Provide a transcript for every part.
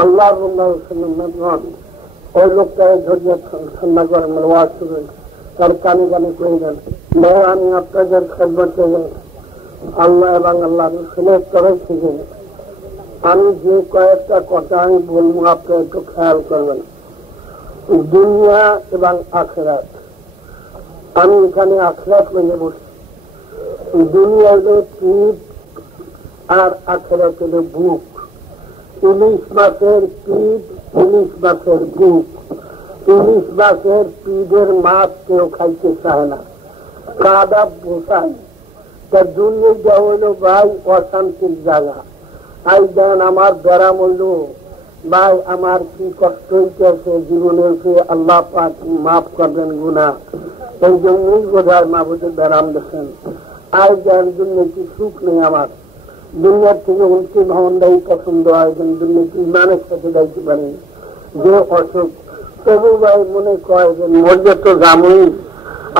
আল্লাহ ওই লোকটাকে ধরিয়ে ঠান্ডা করে ওয়াজ করে তার কানে কানে কয়ে দেন, আমি আপনাদের খেদমতে আল্লাহ এবং আল্লাহ রসুলের তরফ থেকে আমি যে কয়েকটা কথা আমি বলবো আপনি একটু খেয়াল করবেন। দুনিয়া এবং আখেরাত, আমি এখানে আখেরাত মেনে বসি। দুনিয়া হলো পিঠ আর আখেরাত হলো বুক। ইলিশ মাছের পিঠ, ইলিশ মাছের বুক। ইলিশ মাছের পিঠের মাছ কেউ খাইতে চায় না, কাদা বসায়। তা দুনিয়া হইল ভাই অশান্তির জায়গা। আই দেন আমার ব্যারাম হইল ভাই আমার কি কষ্ট হইতেছে জীবনের, আল্লাহ পাক মাফ করবেন গুনাহ। এই জন্যই বোধহয় মাহবুদের ব্যারাম দেখেন। আই দেন দুনিয়া কি সুখ নেই আমার, দুনিয়ার থেকে উল্টি ভবনটাই পছন্দ হয়, কিন্তু দুনিয়া কি ইমানের সাথে যাইতে পারে যে অসুখ। তবু ভাই মনে কয় যে মর্যাদা তো জামুই।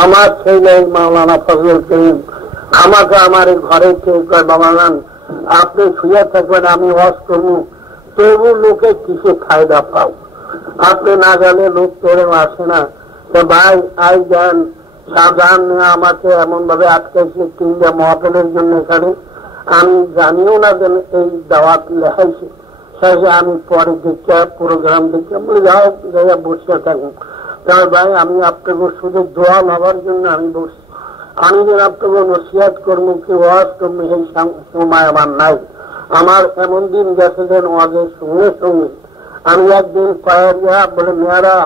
আমার ছেলে মাওলানা ফজল করিম আমাকে আমার ঘরে থেকে কয়, বাবা যান আপনি শুয়ে থাকবেন আমি ওয়াজ করবো, তবু লোকে কিসে ফায়দা পাও, আপনি না গেলে লোক তোরে আসে না। তো ভাই আই যান সাবধান আমাকে এমন ভাবে আটকাইছে তিনটা মহাপেলের জন্য এখানে, আমি জানিও না যেন এই দাওয়াত লেখাইছে। শেষে আমি পরে দেখে প্রোগ্রাম দেখে বলে যাও জায়গা বসে থাকুন। তাই ভাই আমি আপনাকে শুধু দোয়া হবার জন্য আমি বসি। আমি যেন আপনাকে নসিহত করবো কি ওয়াজ করবো এই সময় আমার নাই। আমার এমন দিন গেছে যেন ওয়াজের সঙ্গে সঙ্গে আমি একদিন পায়রিয়া বলে মেয়েরা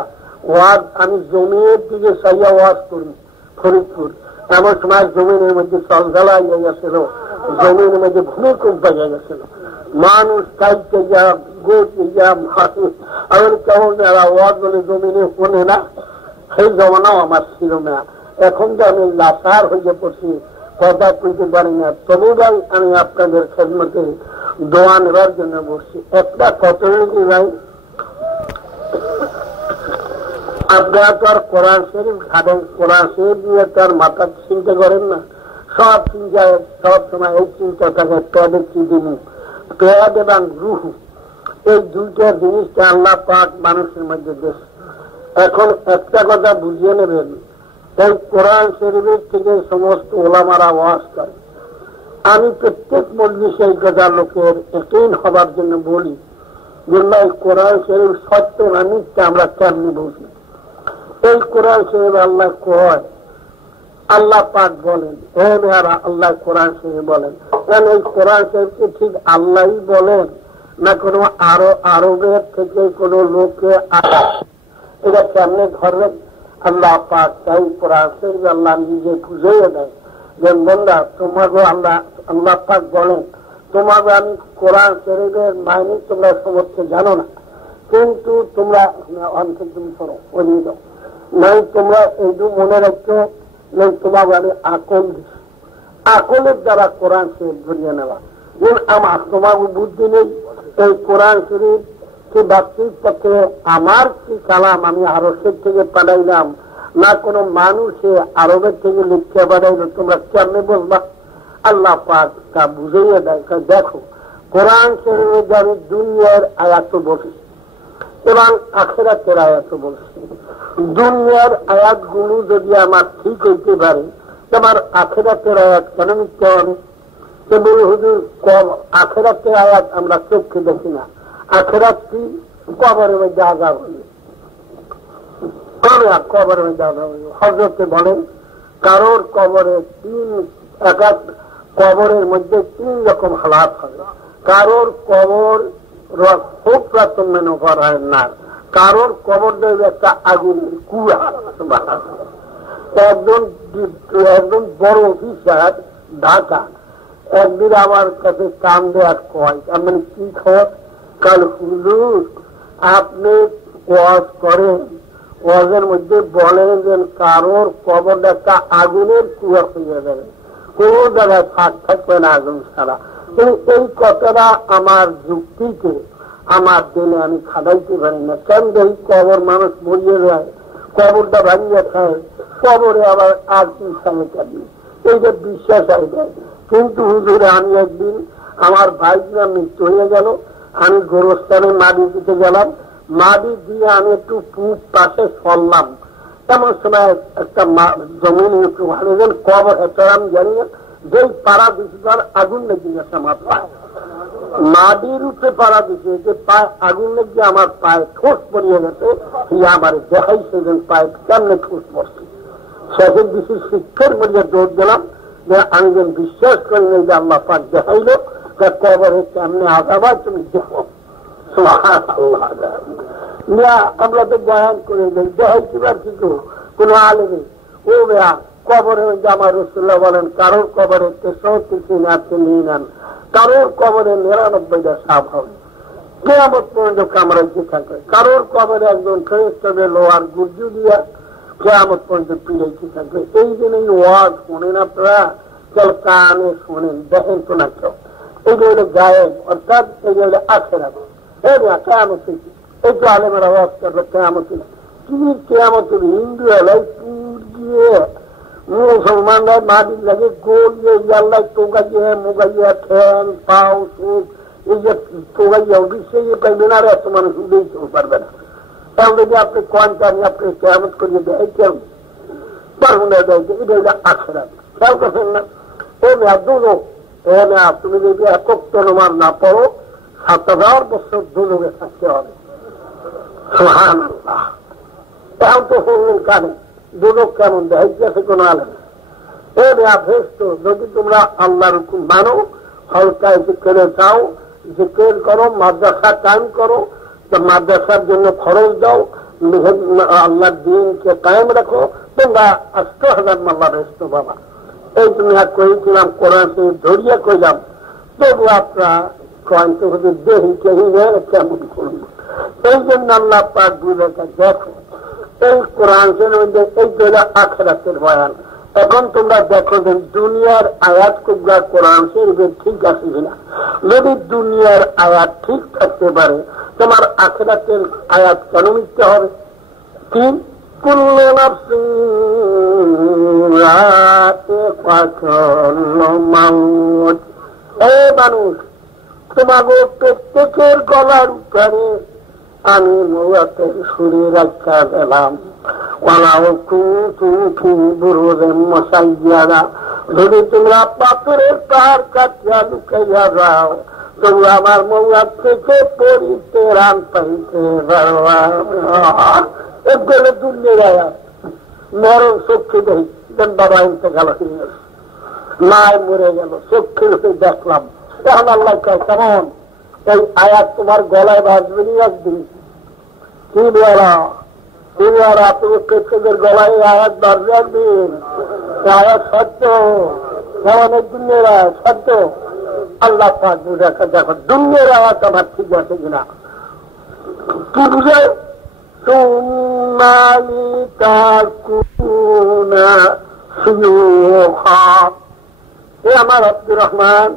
ওয়াজ, আমি জমির দিকে সাইয়া ওয়াজ করি ফরিদপুর। এমন সময় জমিনের মধ্যে চলঝালা হয়ে গেছিল, জমিনের মধ্যে ভূমিকম্প হয়ে গেছিল, মানুষ কাইতে যা গোটে যা মানুষ আমার কেমন এরা ওয়াজ বলে জমিনে শোনে না। সেই জমানাও আমার ছিল না। এখন তো আমি লাচার হয়ে পড়ছি, কথা কইতে পারি না। তবু ভাই আমি আপনাদের খেদমতে দোয়া নেবার জন্য বসছি। একটা কত ভাই, আপনারা তো আর কোরআন শরীফ ঘাটেন, কোরআন শরীফ নিয়ে তো আর মাথা চিন্তা করেন না। সব চিন্তা সব সময় এই চিন্তা থাকে তবে কি জিনিস, পেয়াদ এবং রুহ, এই দুইটা জিনিসটা আল্লাহ পাক মানুষের মধ্যে দেশ। এখন একটা কথা বুঝিয়ে নেবেন, এই কোরআন শরীফের থেকে সমস্ত ওলামারা ওয়াজ করে। আমি প্রত্যেক মজলিসে এই কথা লোকের একই হবার জন্য বলি যে এই কোরআন শরীফ সত্য না মিথ্যা আমরা কেমনি বুঝি। এই কোরআন শরীফ আল্লাহ কয়, আল্লাহ পাক বলেন, হে মেয়ারা আল্লাহ কোরআন শরীফ বলেন। কারণ এই কোরআন শরীফকে ঠিক আল্লাহই বলেন না কোনো আরবের থেকে কোনো লোকে এটা কেমনে ধরবেন? আল্লাহ পাক তাই কোরআন শরীফ আল্লাহ নিজে বুঝিয়ে দেয় যে বন্ধা তোমাকে আল্লাহ পাক বলেন তোমাকে আমি কোরআন শরীফের মাইনে তোমরা সমস্ত জানো না, কিন্তু তোমরা অন্তর তুমি করো ওই নাই, তোমরা এইটু মনে রাখছো তোমাকে আমি আকল দিচ্ছি, আকলের দ্বারা কোরআন শরীফ ধরিয়ে নেওয়া। আমার তোমার বুদ্ধি নেই, এই কোরআন শরীফ কি বাস্তবিক পক্ষে আমার কি কালাম আমি আরবের থেকে পাঠাইলাম না কোনো মানুষে আরবের থেকে লিখতে পাঠাইলো, তোমরা কেমনে বলবা? আল্লাহ পাক তা বুঝিয়ে দেয়। দেখো কোরআন শরীফে আমি দুনিয়ার আয়াত বলছি এবং আখিরাতের আয়াত বলছি। দুনিয়ার আয়াতগুলো যদি আমার ঠিক হইতে পারে তোমার আখিরাতের আয়াত কেন মিথ্যা হবে? কেবল হুজুর আখিরাতের আয়াত আমরা চোখে দেখি না। আখিরাত কি? কবরের মধ্যে আযাব হবে, কবরের মধ্যে আযাব হবে। হযরতে বলেন কারোর কবরে কবরের মধ্যে 3 রকম হালাত হবে। কারোর কবর খুব প্রাথম মেনে করা হয় না, কারোর কবর দেবে একটা আগুনের কুয়া, একজন বড় অফিসার ঢাকা একদিন আমার কাছে কান্দে আর কয়, মানে কি খবর? কাল হুজুর আপনি ওয়াজ করেন, ওয়াজের মধ্যে বলেন যে কারোর কবর একটা আগুনের কুয়া হয়ে যাবে, কোন জায়গায় ফাঁক থাকবে না আগুন ছাড়া। এই কথাটা আমার যুক্তিকে আমার দিনে আমি খাটাইতে পারি না। কেন এই কবর মানুষ মরিয়ে যায়, কবরটা ভাঙিয়ে খায়, কবরে আবার আর কি সামনে কাটবে, এইটা বিশ্বাস হয়ে যায়। কিন্তু হুজুরে আমি একদিন আমার ভাইরা মৃত্যু হয়ে গেল, আমি গোরস্থানে মাটি দিতে গেলাম, মাটি দিয়ে আমি একটু পূব পাশে সরলাম, এমন সময় একটা জমিন একটু ভালো কবর একটা আমি জানি না, যেই পাড়া দিচ্ছি তার আগুন লেগে গেছে আমার পায়ে, মাটির উপরে পাড়া দিচ্ছে, যে পায়ে আগুন লেগে আমার পায়ে ঠোঁস পড়িয়ে গেছে, আমার দেখাইছে যে পায়ে কেমনে ঠোঁস পড়ছে। শেষের দিকে শিক্ষার মধ্যে দৌড় দিলাম যে আমি যেন বিশ্বাস করি না যে আল্লাহ পাক দেখাইলো কবরে কেমনে আজাবার তুমি দেখো। আমরা তো বয়ান করে যাই, দেখাইতে পারছি তো কোনো আলেমে ও বেয়া কবরে আমার রসুল্লাহ বলেন কারোর কবরে 63 নিয়ে নেন, কারোর কবরে 99টা সাপ হবে, কেয়ামত পর্যন্ত কামড়াইতে থাকবে, কারোর কবরে একজন ফেরেশতা লোহার গুর্জু দিয়া কেয়ামত পর্যন্ত পিড়াইতে থাকবে। এই জন্যই ওয়াজ শোনেন আপনারা, চল কানে শোনেন, দেখেন তো না কেউ। এইটা হলো গায়েব, অর্থাৎ এইটা হলো আখেরাত। কেয়ামত এই তো আলেমেরা ওয়াজ করবে কেয়ামত, কি কেয়ামত হিন্দু এলাই পুর গিয়ে মুসলমানরা মাটির লাগে গলিয়ে জাল্লায় টোকাইয়ে মুগাইয়া ঠ্যাং পাও সুখ এই যে টোকাইয়া বিশ্বে পাইবেন, আর এত মানুষ উঠেই চলতে পারবে না। তাহলে যদি আপনি কোয়ান্টা আমি আপনি কেয়ামত করিয়ে দেয় কেউ পারবো না, দেয় এটা হইলে আখেরাত। খেয়াল করছেন না? ও মেয়া দুলো এ মেয়া তুমি যদি একক তরমার না পড়ো 7000 বছর দুলোকে থাকতে হবে। সুবহানাল্লাহ। এখন তো শুনলেন কানে দুলোক কেমন দেয় গেছে কোন আলেম। এ মেয়া ভেস্ত যদি তোমরা আল্লাহর হুকুম মানো, হলকায় জিকিরে যাও, জিকির করো, মাদ্রাসা কায়েম করো, মাদ্রাসার জন্য খরচ দাও, আল্লাহর দিনকে কায়েম রাখো, তোমরা 8000 মাল্লা ব্যস্ত বাবা। এই তুমি আর কইছিলাম কোরআন শরীফ ধরিয়া কইলাম, তবু আপনারা কয়েকটা হুজুর দেহি কেহি কেমন করুন। এই জন্য আল্লাহ পাক বুঝাতে দেখো এই কোরআন শরীফের মধ্যে এই হলো আখিরাতের বয়ান। এখন তোমরা দেখো যে দুনিয়ার আয়াত কুবরা কোরআন শরীফে ঠিক আছে কিনা। যদি দুনিয়ার আয়াত ঠিক থাকতে পারে, তোমার আখিরাতের আয়াত কেন মিথ্যা হবে? কি কুল্লু নাফসিন যায়িকাতুল মাউত। এ মানুষ, তোমাকে প্রত্যেকের গলার উপরে আমি মৌতের সুরে রাখা দিলাম। যদি তোমরা পাথরের পাহাড় কাটিয়া লুকাইয়া যাও, তবু আমার মৌয়ার থেকে পরিত্রাণ পাইতে পারবা। এগুলো দুনিয়ার আয়াত। মরণ চক্ষে দেখি বাবা ইন্তেকাল হয়ে গেল, মায় মরে গেল, চক্ষে দেখলাম। এখন আল্লাহ কেমন এই আয়াত তোমার গলায় বাজবে নি একদিন? কি বলা তুমি প্রত্যেকের গলায় আয়াত বাজবে একদিন? আয়াত সত্য, অনেক দুনিয়ার আয়াত সত্য। আল্লাহ পাক বুঝাকে দেখো দুনিয়ার আয়াত আমার ঠিক আছে কিনা। কি বুঝে আমার আব্দুর রহমান,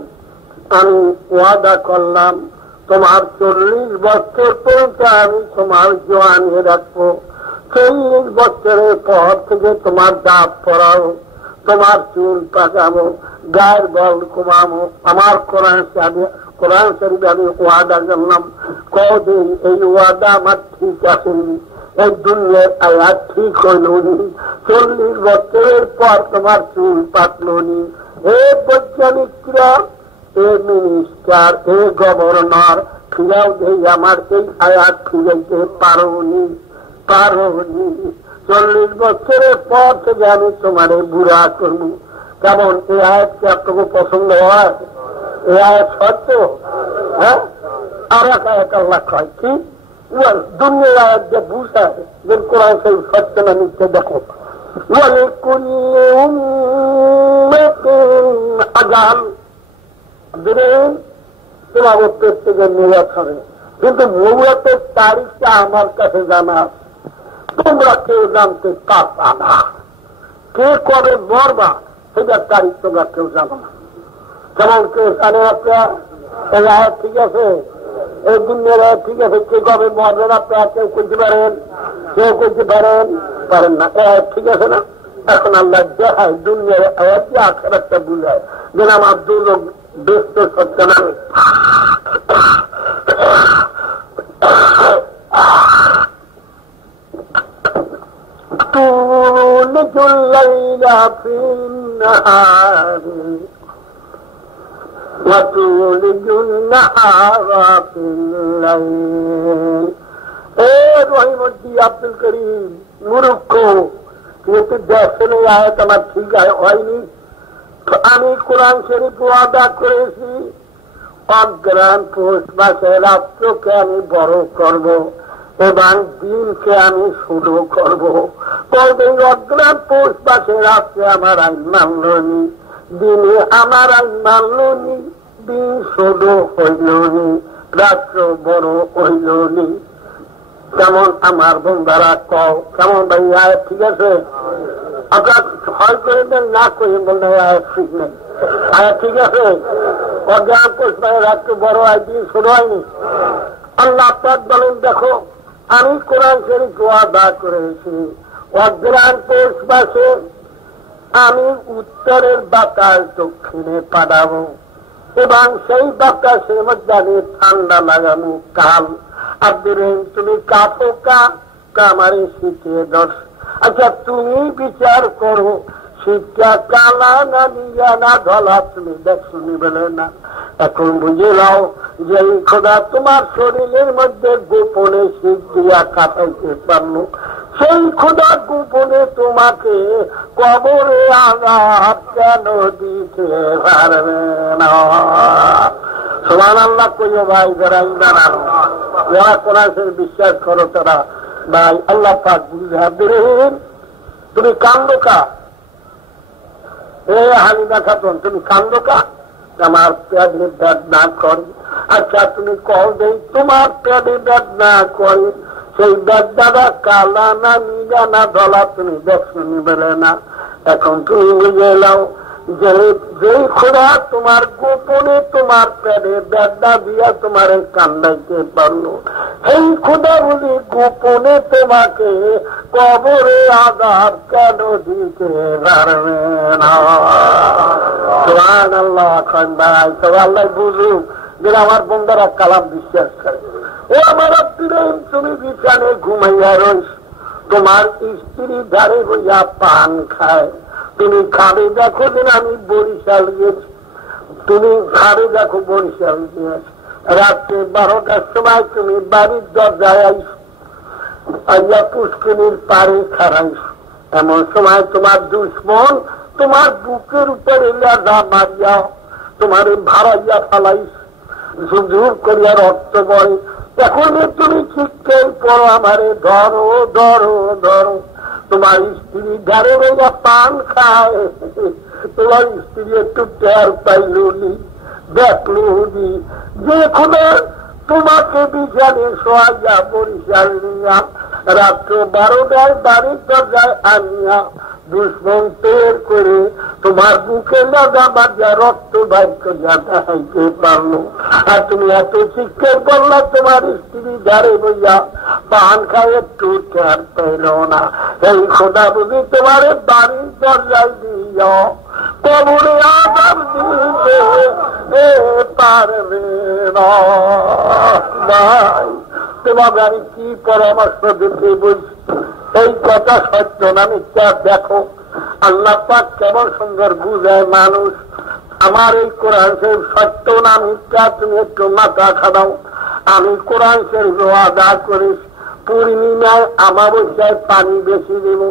আমি ওয়াদা করলাম তোমার 40 বছর পর্যন্ত আমি তোমার জোয়ানি রাখবো। 40 বছরের পর থেকে তোমার দাঁত পড়াবো, তোমার চুল পাকাবো, গায়ের বল কমাবো। আমার কোরআন শরীফ আমি ওয়াদা করলাম। কদিন এই ওয়াদা আমার ঠিক আসেনি, এই দুনিয়ার আয়াত ঠিক হইল নি। 40 বছরের পর তোমার চুল পাকলো নি। হে বৈজ্ঞানিকরা, এ মিনিস্টার, এ গভর্নর, ফিরাও দেই আমার এই আয়াত ফিরাইতে পারোনি। 40 বছরের পর থেকে আমি তোমার বুড়া করব। কেমন এই আয়াত কি আপনাকে পছন্দ হয়? এই আয়াত সত্য? হ্যাঁ, আর এক আয়াত আল্লাহ কয় কি দুনিয়ার আয়াত যে বুঝায় যে কোরআন সেই সত্য না মিথ্যে দেখো। লিকুল্লি উম্মাতিন আজাল, দিন তোমার প্রত্যেকের নিয়ত হবে, কিন্তু নিয়তের তারিখটা আমার কাছে জানা, তোমরা কেউ জানতে পারবা না। কে কবে মরবা সেটার তারিখ তোমরা কেউ জানো না। যেমন কেউ জানে আপনারা, ঠিক আছে, এই দুনিয়ার ঠিক আছে, কে কবে মরবেন আপনারা কেউ করতে পারেন, কেউ করতে পারেন না, ঠিক আছে না। এখন আল্লাহ দেখায় দুনিয়ার আখেরাতটা বুঝায়, যেন আমার দুর্যোগ ব্যস্ত সত্য না। تولج الليل في النهار وتولج النهار في الليل। রহিমুদ্দিন আব্দুল করিম মূর্খ, কিন্তু দেখে নেই আয়াত আমার ঠিক হয়নি। আমি কোরআন শরীফ ওয়াদা করেছি অজ্ঞান পৌষ মাসে রাত্রকে আমি বড় করব এবং দিনকে আমি শুরু করব। তবে অজ্ঞান পৌষ মাসে রাত্রে আমার আইন মানল নি, দিনে আমার আইন মানল নি, দিন শুরু হইল নি, রাত্র বড় হইল নি। কেমন আমার বন্ধুরা কও, কেমন ভাইয়া ঠিক আছে? আপনার হয় করে দেন, না করে বললে ঠিক নেই, ঠিক আছে। অজ্ঞান পৌষ মাসে রাত্রে বড় হয়, দিন শুরু হয়নি। আল্লাহ পাক বলেন, দেখো আমি কোরআন শরীফ ওয়াদা করেছি অজ্ঞান পৌষ মাসে আমি উত্তরের বাতাস দক্ষিণে পাঠাবো এবং সেই বাতাসের মধ্যে আমি ঠান্ডা লাগানো কাল। আব্দুর তুমি কাঁপো কামারে শীতে দশ। আচ্ছা তুমি বিচার করো শীতটা কালা না নিয়া না ধলা, তুমি দেখছো বলে না। এখন বুঝে নাও যে খোদা তোমার শরীরের মধ্যে গোপনে শীত দিয়া কাটাইতে পারলো, সেই খোদা গোপনে তোমাকে কবরে আঘাত কেন দিতে পারবে না? সুবহানাল্লাহ কইও ভাই, যারা ইমান আনো, যারা কোরআন শরীফ বিশ্বাস করো তারা ভাই আল্লাহ পাক বুঝাবেন। তুমি কান্দো কা হালিমা খাতুন, তুমি কান্দো কা আমার পেটে বেদনা করে। আচ্ছা তুমি কল দেই তোমার পেটে বেদনা করে, সেই বেদনাটা কালা না নিগা না ধলা, তুমি দেখছো বলে না। এখন তুমি বুঝে নাও যে যেই খোদা তোমার গোপনে তোমার পেটে বেদনা দিয়া তোমার কান্দাইতে পারলো, সেই খোদা বলি গোপনে তোমাকে কবরে আঘাত কেন দিতে পারবে না? সুবহানাল্লাহ। এখন ভাই তো আল্লাহ বুঝুক যে আমার বন্ধুরা কালাম বিশ্বাস করে। ও আমার তুমি বিছানে ঘুমাইয়া রইস, তোমার স্ত্রী ধারে হইয়া পান খায়, তুমি খাবে দেখো দিন আমি বরিশাল গেছি, তুমি খাবে দেখো বরিশাল গিয়েছি, রাত্রে 12টার সময় তুমি বাড়ির দরজায় আইস, আইয়া পুষ্কিনীর পাড়ে খারাইস। এমন সময় তোমার দুশ্মন তোমার বুকের উপরে লেজা মারিয়া তোমার ভাড়াইয়া ফালাইস, ঝুরঝুর করিয়া রক্ত বয়। এখন তুমি চিৎকার করো আমারে ধরো ধরো ধরো। তোমার স্ত্রী ধারে রইয়া পান খায়, তোমার স্ত্রী একটু টের পাইলি দেখলি যে খোদা তোমাকে বিছানে শোয়াইয়া বরিশাল নিয়া রাত্র 12টায় বাড়ির দরজায় আনিয়া দুশ্মন তৈরি করে তোমার বুকে লাগা বাজা রক্ত বাইর করিয়া দেখাইতে পারলো। আর তুমি এত চিৎকার করলা তোমার স্ত্রী ধারে বইয়া পান খায় একটু টের পেল না। এই খোদা বুঝি তোমার বাড়ির দরজায় দিয়া কবরে আজাব দিতে পারবে না। তোমার আমি কি পরামর্শ দিতে বলছি, এই কথা সত্য না মিথ্যা দেখো। আল্লাহ পাক কেমন সুন্দর বুঝায় মানুষ। আমার এই কোরআন শরীফ সত্য না মিথ্যা তুমি একটু মাথা খাদাও। আমি কোরআন শরীফ ওয়াদা করিস পূর্ণিমায় আমাবস্যায় পানি বেশি দেব,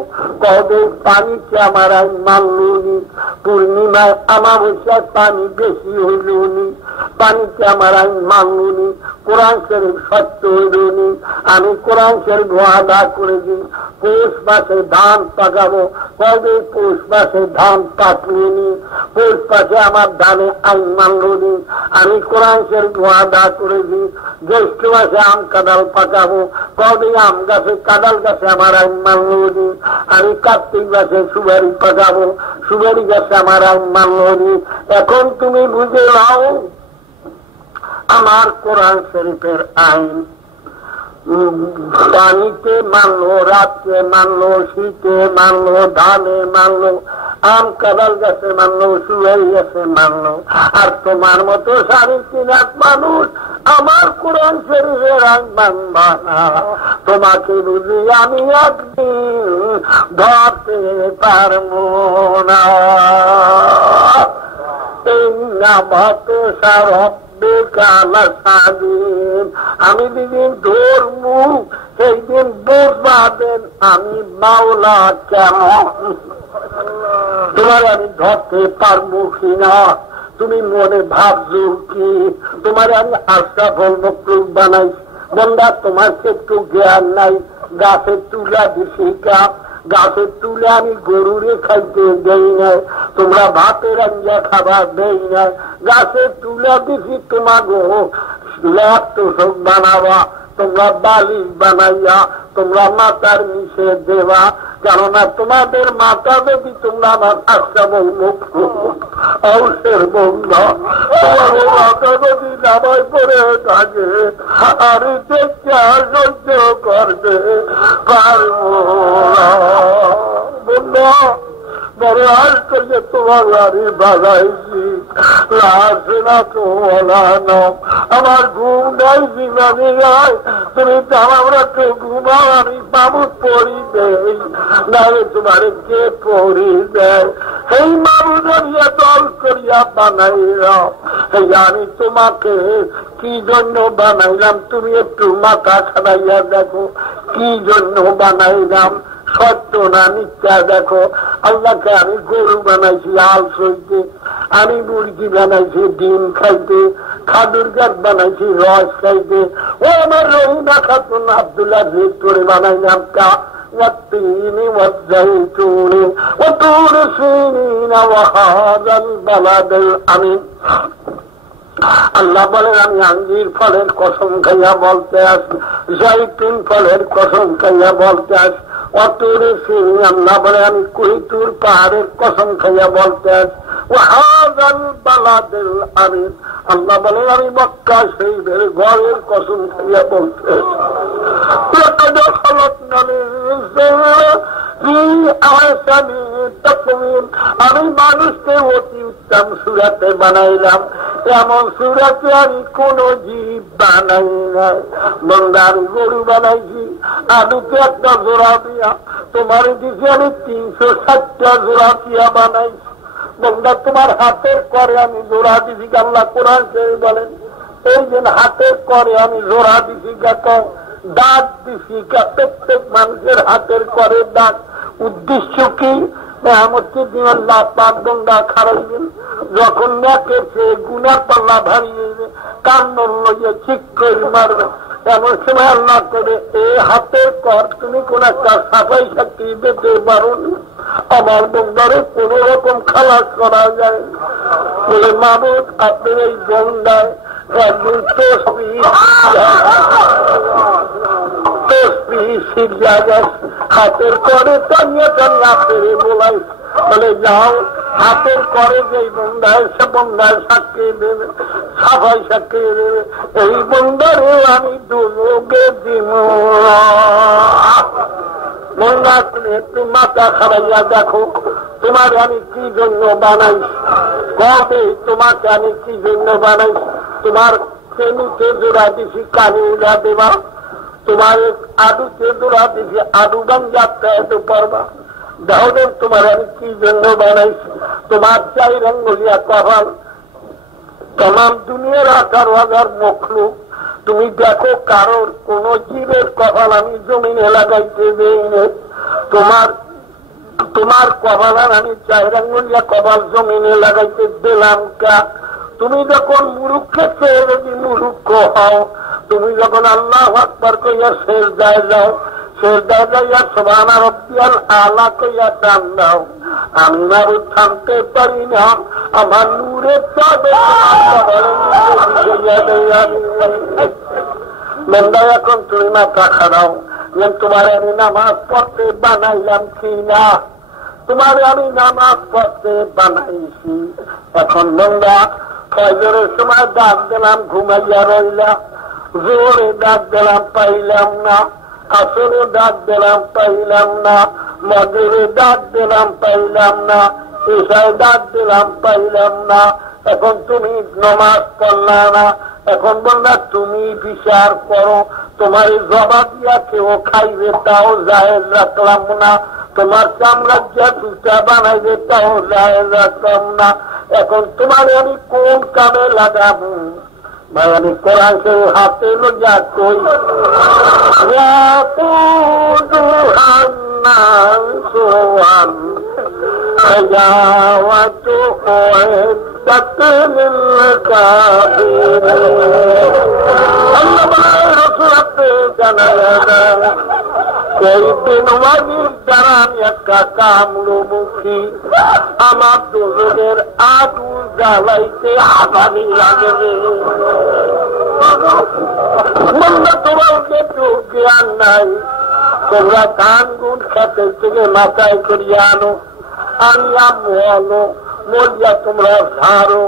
কবে পানিকে আমার আইন মানলুনি, পূর্ণিমায় আমাবস্যায় পানি বেশি হইলুনি, পানিতে আমার আইন মানলুনি, কোরআন শরীফ সত্য হইলুনি। আমি কোরআন শরীফ ওয়াদা করেছি পৌষ মাসে ধান পাকাবো, কবে পৌষ মাসে ধান পাকলিনি, পৌষ মাসে আমার ধানে আইন মানলুনি। আমি কোরআন শরীফ ওয়াদা করেছি জ্যৈষ্ঠ মাসে আম কাঁঠাল পাকাবো, কবে আম গাছে কাঁঠাল গাছে আমার আইন মানলুনি। আমি কার্তিক মাসে সুপারি পাকাবো, সুপারি গাছে আমার আইন মানলুনি। এখন তুমি বুঝে নাও আমার কোরআন শরীফের আইন। পানিতে মানলো, রাত্রে মানলো, শীতে মানলো, ধানে মানলো, আম কাঁঠাল গাছে মানলো, সুপারি গাছে মানলো। আর তোমার মতো 3.5 লাখ মানুষ আমার কোরআন শরীফের আইন মানবা না। তোমাকে বুঝি আমি একদিন ধরতে পারবো না। এই না ভাত সারব আমি যেদিন ধরবো সেই দিন বুঝবাবেন আমি মাওলা কেমন। তোমার আমি ধরতে পারবো কিনা তুমি মনে ভাবছো কি? তোমার আমি আশরাফুল মাখলুক বানাইছি, বন্দা তোমার একটু জ্ঞান নাই। গাছের তুলা দিছি কাপ, গাছের তুলে আমি গরুরে খাইতে দেই না, তোমরা ভাতের আঞ্জা খাবার দেই না। গাছের তুলা দিছি তোমাকে তোষক বানাবা, তোমরা বালিশ বানাইয়া তোমরা মাথার নিচে দেবা। কেননা তোমাদের মাথা যদি তোমরা আমার আশরাফুল মাখলুক ঔষের বন্ধা, তোমার মাথা যদি নামাই পড়ে থাকে আর দেখে সহ্য করবে পারবো বন্ধা। বড় আজ করলে তোমার গাড়ি বাজাইছি না তোলা নাম, আমার ঘুম নাই জীবনে যায়। তুমি আমরা কেউ ঘুমাও, আমি মামুদ পড়ি দেই নাহলে তোমার কে পড়ি দেয়। সেই মামুদ দল করিয়া বানাইলাম। সেই আমি তোমাকে কি জন্য বানাইলাম তুমি একটু মাথা খাটাইয়া দেখো, কি জন্য বানাইলাম, সত্য না মিথ্যা দেখো। আল্লাহকে আমি গরু বানাইছি আল সইতে, আমি মুরগি বানাইছি ডিম খাইতে, খাদুর গাছ বানাইছি রস খাইতে। ও আমার রহিমা খাতুন আব্দুল্লাহ ভেদ করে বানাইলাম কা والتين والزيتون وطور سينين وهذا البلد الأمين। আল্লাহ বলেন আমি আঙ্জির ফলের কসম খাইয়া বলতে আসি, জৈতুন ফলের কসম খাইয়া বলতে আসি, অতুরে সিনি আল্লাহ বলে আমি কুহিতুর পাহাড়ের কসম খাইয়া বলতে আসি, ও হাজাল বালাদেল আমিন আল্লাহ বলেন আমি মক্কা শরীফের ঘরের কসম খাইয়া বলতে আমি মানুষকে অতি উত্তম সুরাতে বানাইলাম, এমন সুরাতে আমি কোন জীব বানাই নাই। বন্দার গরু বানাইছি আলুতে একটা জোড়া দিয়া, তোমার দিকে আমি 360টা জোড়া দিয়া বানাইছি। বন্দা তোমার হাতের করে আমি জোড়া দিছি, আল্লাহ কোরআন শরীফ বলেন এই যে হাতের করে আমি জোড়া দিছি, দাঁত দিছি, প্রত্যেক মানুষের হাতের করে দাঁত। উদ্দেশ্য কি? আল্লাহ পাক বন্দা খারাইবেন, যখন নাকের চেয়ে গুনার পাল্লা ভারিয়ে কান্নর লইয়া ঠিক করে মারবে, এমন সময় আল্লাহ করে এই হাতের কর তুমি কোন একটা সাফাই সাক্ষী দিতে পারো না, আমার বন্দারে কোন রকম খালাস করা যায় বলে মাবুদ আপনার এই বন্দায় একদিন হাতের করে টানিয়ে টানিয়ে পেরে বলাই বলে যাও হাতের করে যে বন্দায় সে বন্দায় সাক্ষী দেবে, সাফাই সাক্ষী দেবে, এই বন্দারে আমি দুলোকে দিব। বন্দা তুমি একটু মাথা খারাইয়া দেখো তোমার আমি কি জন্য বানাইছি, কবে তোমাকে আমি কি জন্য বানাইছি। তোমার তেনুতে জোড়া দিছি কানে উড়া দেবা, তোমার আলুতে জোড়া দিছি আলু গাঞ্জাতে এত পারবা। দেখো তোমার আমি কি জন্য বানাইছি। তোমার 4 আঙ্গুলিয়া কপাল, তাম দুনিয়ার 18,000 মখলুক, তুমি দেখো কারোর কোন জীবের কপাল আমি জমিনে লাগাইতে দেই না। তোমার কপাল আমি 4 আঙ্গুলিয়া কপাল জমিনে লাগাইতে দিলাম কা? তুমি যখন মুরুক্ষে চেয়ে যদি মুরুক্ষ হও, তুমি যখন আল্লাহু আকবার কইয়া সেজদায় যাও, সেজদায় যাইয়া সুবহানা রাব্বিয়াল আলা কইয়া টান দাও, আমি আর থামতে পারি না, আমার নূরের বন্দা এখন তুমি মাথা খাড়াও, তোমার আমি নামাজ পড়তে বানাইলাম কি না, তোমার আমি নামাজ পড়তে বানাইছি। এখন বন্দা ফজরের সময় ডাক দিলাম ঘুমাইয়া রইলাম, জোরে ডাক দিলাম পাইলাম না, আসরে ডাক দিলাম পাইলাম না, মাগরিবে ডাক দিলাম পাইলাম না, ঈশায় ডাক দিলাম পাইলাম না। এখন তুমি নামাজ পড়লা না, এখন বললা তুমি বিচার করো, তোমার জবাব দিয়া কেউ খাইবে তাও জায়েজ রাখলাম না, তোমার সাম্রাজ্য জুতা বানাইবে তাও জায়েজ রাখলাম না। এখন তোমার আমি কোন কামে লাগাবো? ভাই আমি কোরআন শরীফ হাতে লইয়া কই, একটা কামড়মুখী আমার দুজনের আগুন জ্বালাইতে আগামী লাগবে। তোমাকে একটু জ্ঞান নাই, তোমরা ধান গুণ খেতের থেকে মাথায় করিয়া আনো, আনিয়া মোয়ানো, মরিয়া তোমরা ঝাড়ো,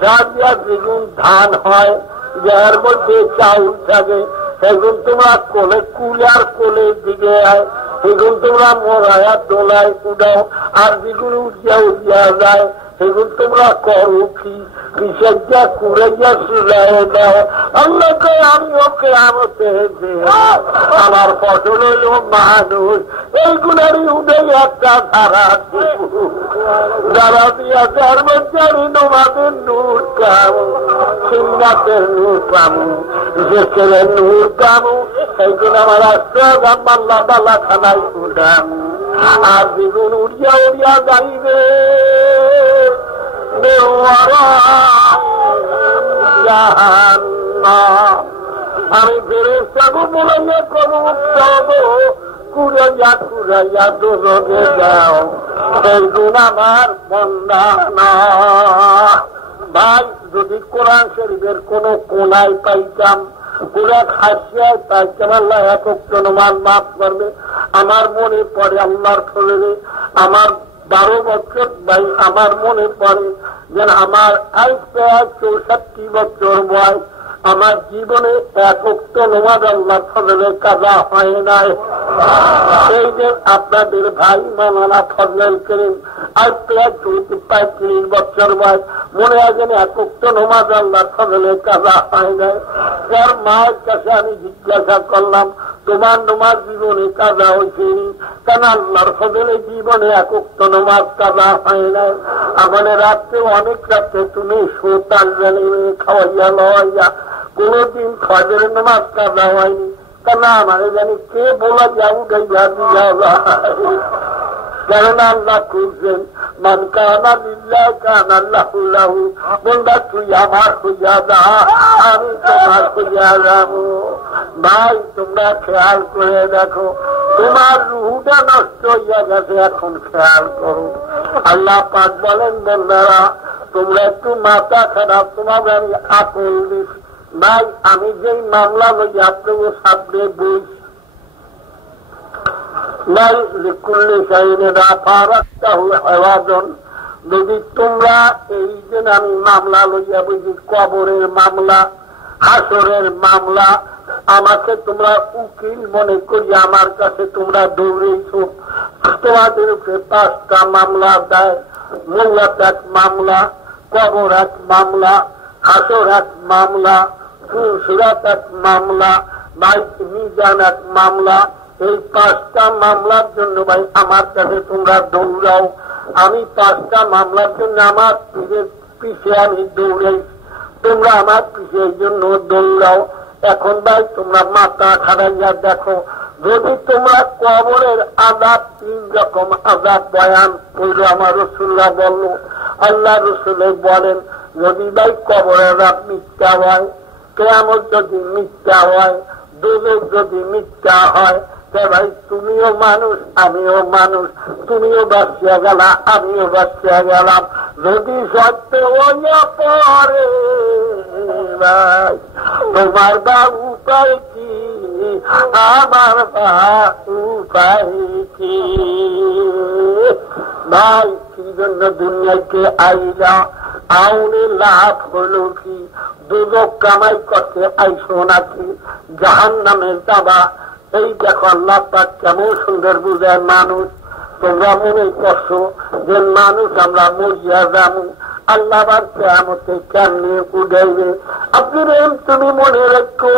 ঝাড়িয়া যেগুন ধান হয়, যার মধ্যে চাউল থাকে, সেগুন তোমরা কোলে কুলার কোলে দিকে আয়, সেগুন তোমরা মরায়া দোলায় উঠাও, আর যেগুলো উঠিয়া উঠিয়া যায় সেগুলো তোমরা করো কি বিষয়টা কুড়াইয়া সুলাই দাও। আল্লাহকে আমি ওকে আমতে আমার ফসল হইল মানুষ, এইগুলারই উঠে একটা ধারা যারা দিয়া যার মধ্যে আমি তোমাদের নূর কামু, সিংহাতের নূর কামু, দেশের নূর কামু, এইগুলো আমার আশ্রয় মাল্লা বালা খানায় উঠামু। আর যেগুলো উড়িয়া উড়িয়া যাইবে আমি ফেরেশতাকে বলে করবো কুড়াইয়া কুড়াইয়া দোজখে যাও, সেইগুণ আমার বন্দা না। ভাই যদি কোরআন শরীফের কোন কোনায় পাইতাম, পুরা খাসিয়ায় পাইতাম, আল্লাহ এক অনুমান মাফ করবে। আমার মনে পড়ে আল্লাহর ফলে আমার 12 বছর ভাই আমার মনে পড়ে যে আমার আজ প্রায় 64 বছর বয়স, আমার জীবনে এক ওয়াক্ত নামাজ আল্লাহর ফজলে কাজা হয় নাই। এই যে আপনাদের ভাই মাওলানা ফজল করিম আজ প্রায় 35 বছর বয়স, মনে হয় যেন এক ওয়াক্ত নামাজ আল্লাহর ফজলে কাজা হয় নাই। তার মায়ের কাছে আমি জিজ্ঞাসা করলাম, তোমার নামাজ জীবনে কাজা হয়েছে? কেন আল্লাহর ফজলে জীবনে এক ওয়াক্ত নামাজ কাজা হয় নাই। আমাদের রাত্রে অনেক রাত্রে তুমি সোতাল খাওয়াইয়া লওয়াইয়া কোনদিন ফজরের নামাজ কাজা হয়নি। কেন আমার জানি কে বলা যাও গাইয়া দিয়া কেননা আল্লাহ করছেন মান কানা লিল্লাহ কানা আল্লাহু লাহু, বন্দা তুই আমার হইয়া যা, আমি তোমার হইয়া যাবো। ভাই তোমরা খেয়াল করে দেখো, তোমার রুহটা নষ্ট হইয়া গেছে, এখন খেয়াল করো। আল্লাহ পাক বলেন বন্দারা তোমরা একটু মাথা খারাপ, তোমাকে আমি আকল দিস। ভাই আমি যেই মামলা লইয়া আপনাকে সামনে বইছি, যদি তোমরা এই যে আমি মামলা লইয়া বুঝি, কবরের মামলা, হাসরের মামলা, আমাকে তোমরা উকিল মনে করি আমার কাছে তোমরা দৌড়েছ, তোমাদের উপরে 5টা মামলা দেয়। মোল্লাত এক মামলা, কবর এক মামলা, হাসর এক মামলা, সুরাত এক মামলা, ভাই মিজান এক মামলা। এই 5টা মামলার জন্য ভাই আমার কাছে তোমরা দৌড়াও। আমি 5টা মামলার জন্য আমার পিছিয়ে আমি দৌড়াই, তোমরা আমার পিছিয়ে জন্য দৌড়াও। এখন ভাই তোমরা মাথা খাড়াইয়া দেখো, যদি তোমরা কবরের আযাব 3 রকম আযাব বয়ান করলো, আমার রাসূলুল্লাহ বলল, আল্লাহ রাসূল বলেন যদি ভাই কবরের রাত মিথ্যা হয়, কিয়ামত যদি মিথ্যা হয়, দুজক যদি মিথ্যা হয়, ভাই তুমিও মানুষ আমিও মানুষ, তুমিও বাঁচিয়া গেলা আমিও বাঁচিয়া গেলাম। যদি সত্য হইয়া পড়ে ভাই তোমার বা উপায় কি, আমার বা উপায় কি? ভাই কি জন্য দুনিয়াকে আইলা, আউনে লাভ হলো কি? দুজক কামাই করতে আইসো নাকি জাহান্নামে যাবা? এই দেখো আল্লাহ পাক কেমন সুন্দর বুঝায় মানুষ। তোমরা মনে করছো যে মানুষ আমরা মরিয়া যাবো, আল্লাহ বার কিয়ামতে কেমনে উঠাইবে? আপনি তুমি মনে রাখো,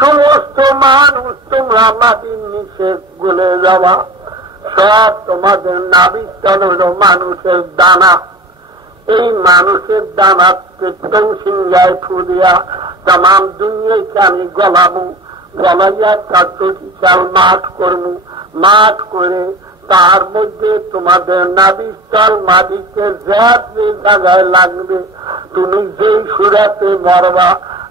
সমস্ত মানুষ তোমরা মাটির নিচে গলে যাবা। সব তোমাদের নাবিকতল হল মানুষের দানা। এই মানুষের দানা পেটন সিংহায় ফুরিয়া তাম দুনিয়াকে আমি গলাবো, গলাইয়া তার চাল মাঠ করবো। মাঠ করে তার মধ্যে তোমাদের নাবিকতল মাটিকে যে জায়গায় লাগবে, তুমি যেই সুরাতে মরবা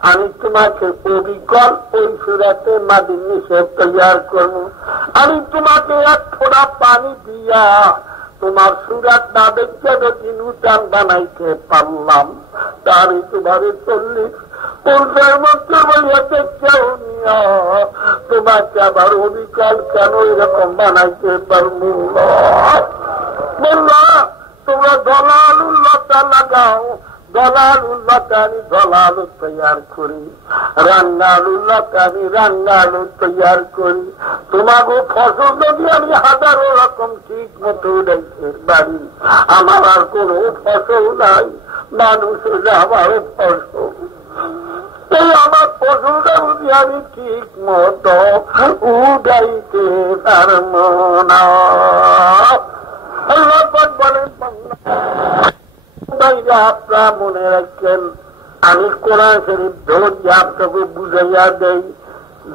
আমি তোমাকে অবিকল ওই সুরাতে মাটির নিচে তৈয়ার করবো। আমি তোমাকে এক ফোঁটা পানি দিয়া তোমার সুরাত না দেখতে যদি নূতন বানাইতে পারলাম, তার তোমারে 40 পুরুষের মধ্যে বলিয়া দেখতেও নিয়া তোমাকে আবার অবিকল কেন এরকম বানাইতে পারবো? বললো তোমরা দলালুল্লতা লাগাও, দলালুল্লতা আমি দলালু তৈয়ার করি, রাঙ্গালুল্লতা আমি রাঙ্গালু তৈয়ার করি। তোমাকে ফসল যদি আমি 1000 রকম ঠিক মতো উঠাইতে পারি, আমার আর কোন ফসল নাই, মানুষ আমার ফসল। এই আমার ফসলটা যদি আমি ঠিক মতো উঠাইতে পারব না। আল্লাহ পাক বলেন আপনারা মনে রাখেন, আমি কোরআন শরীফ ধরে আপনাকে বুঝাইয়া দেই।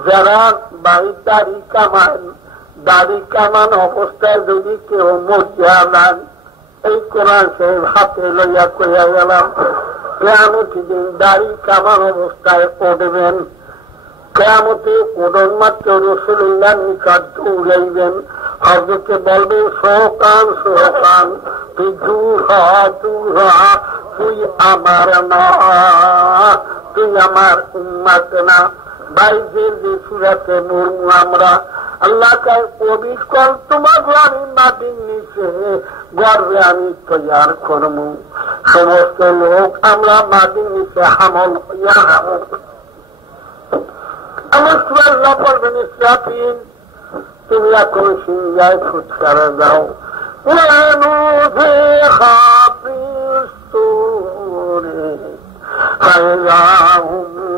যারা বাড়ির দাড়ি কামান, দাড়ি কামান অবস্থায় যদি কেউ মরিয়া নেন, এই কোরআন শরীফ হাতে লইয়া কইয়া গেলাম, কিয়ামত দিন দাড়ি কামান অবস্থায় উঠবেন। কিয়ামতে ওঠন মাত্র রাসূলুল্লাহর নিকট দৌড়াইবেন। হযরতে বলবেন সোকান সোকান, তুই দূর হ, তুই আমার না, তুই আমার উম্মত না। বাইজের যে সুরাতে মরমু আমরা, আল্লাহ কার অবিকল তোমাকে আমি মাটির নিচে গর্বে আমি তৈয়ার করবো। সমস্ত লোক আমরা মাটির নিচে হামল হইয়া হামল। আমার সুরাল্লাহ বলবেন ইসরাফিল, তুমি এখন সিংহায় ফুৎকারে যাও।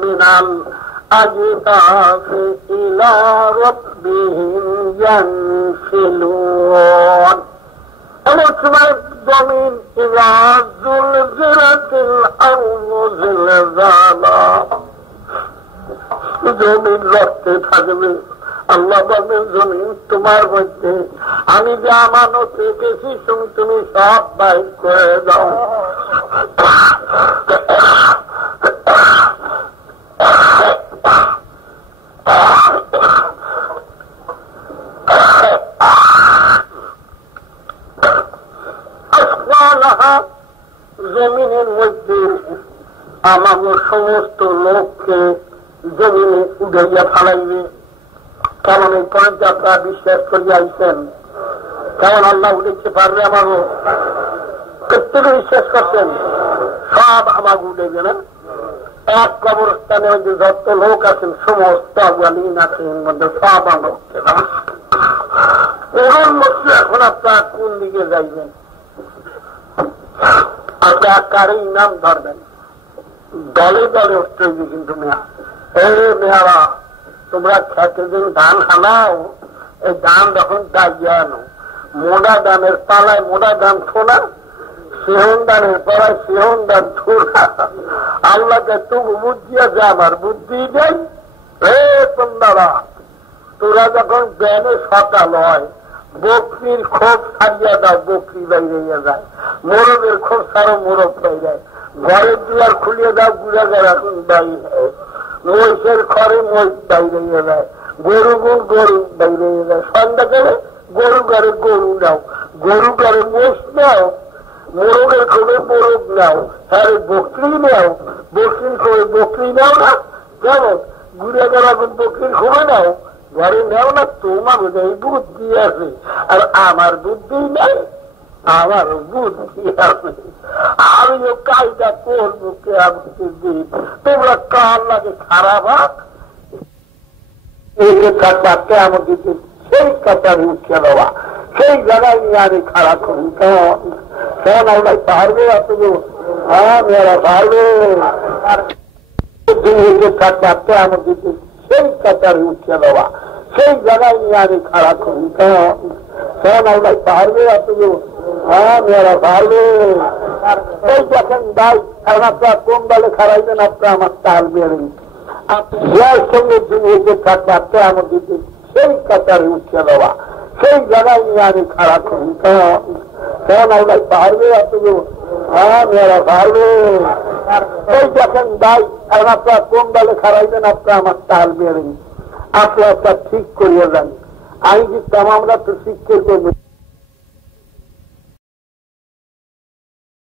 মিনাল আজদাসি ইলা রাব্বিহিম ইয়ানসিলুন। এমন সময় জমিন ইযা যুলজিলাতিল আরদু জিলজালা, জমিন রক্তে থাকবে। আল্লাহ বলবেন জমিন তোমার মধ্যে আমি যে আমানত রেখেছি তুমি সব বাইর করে দাও। জমিনের মধ্যে আমাদের সমস্ত লোককে জমিনে উড়াইয়া ফেলাইবে। কেমন এই পয়েন্ট আপনারা বিশ্বাস করিয়া আইছেন? কেমন আল্লাহ উঠেছে পারবে? আমাকে প্রত্যেকে বিশ্বাস করছেন সব আমাকে উঠেছে না? এক কবরস্থানে মধ্যে যত লোক আছেন সমস্ত আগুয়ালিন আছেন মধ্যে সব আমার উঠছে না। ওর মধ্যে এখন আপনারা কোন দিকে যাইবেন? আপনারা কারো ইনাম ধরবেন? দলে দলে উঠতে হইবে কিন্তু মেয়া। মেয়ারা তোমরা খেতে দিন ধান হানাও, এই ধান যখন দাগিয়ে আনো, মোটা ধানের পালায় মোটা ধান ছোনা, সিহন ধানের পালায় সিহন ধান ছোনা। আল্লাহকে তুমি বুদ্ধি আছে, আমার বুদ্ধি নেই। তোমরা তোরা যখন ব্যানে সকাল হয়, বকরির খোপ ছাড়িয়া দাও, বকরি বাইরে যায়। মোরগের খোপ ছাড়ো, মোরগ পাই যায়। ঘরের দুয়ার খুলিয়ে দাও, গুড়া গড়া বাইরে হয়। মহিষের ঘরে মহিষ বাইরে যায়, গরু গরু বাইরে যায়। সন্ধ্যাকালে গরু ঘরে গরু নাও, গরু ঘরে মোষ নাও, মোরগের খোঁজে মোরগ নাও, আর বকরি নাও, বকরির খোঁজে বকরি নাও না। কেমন ঘুরে গেল বকরির খোঁজে নাও, ঘরে নাও না। তোমার বোধহয় বুদ্ধি আছে, আর আমার বুদ্ধি নাই। আমার বুদ্ধি আছে, আমিও কাজটা করবো। তোমরা কার লাগে খারাপ কেমন দিতে সেই কাতার উঠে দেওয়া, সেই জায়গায় নিয়ে আমি খারাপ করি। কেন আমরা পারবে? হ্যাঁ মেয়েরা পারবে। কেমন দিতে সেই কাতার উঠে দেওয়া, সেই জায়গায় নিয়ে আমি খারাপ করি। কেন আমরা পারবে? হ্যাঁ মেয়েরা পারবে। এই দেখেন ভাই, এখন আপনার কোন দলে খারাইবেন? আপনার আমার তাল বেড়েন, যার সঙ্গে যুগে থাকবে আপনি আমার দিতে সেই কাতারে উঠে দেওয়া, সেই জায়গায় নিয়ে আমি খারাপ করি। কেন আমরা পারবে? আপনি হ্যাঁ মেয়েরা পারবে। এই দেখেন ভাই, এখন আপনার কোন দলে খারাইবেন? আপনার আমার তাল বেড়েন, আপনি একটা ঠিক করিয়ে যান। আমি কি আমরা তো ঠিক করবো।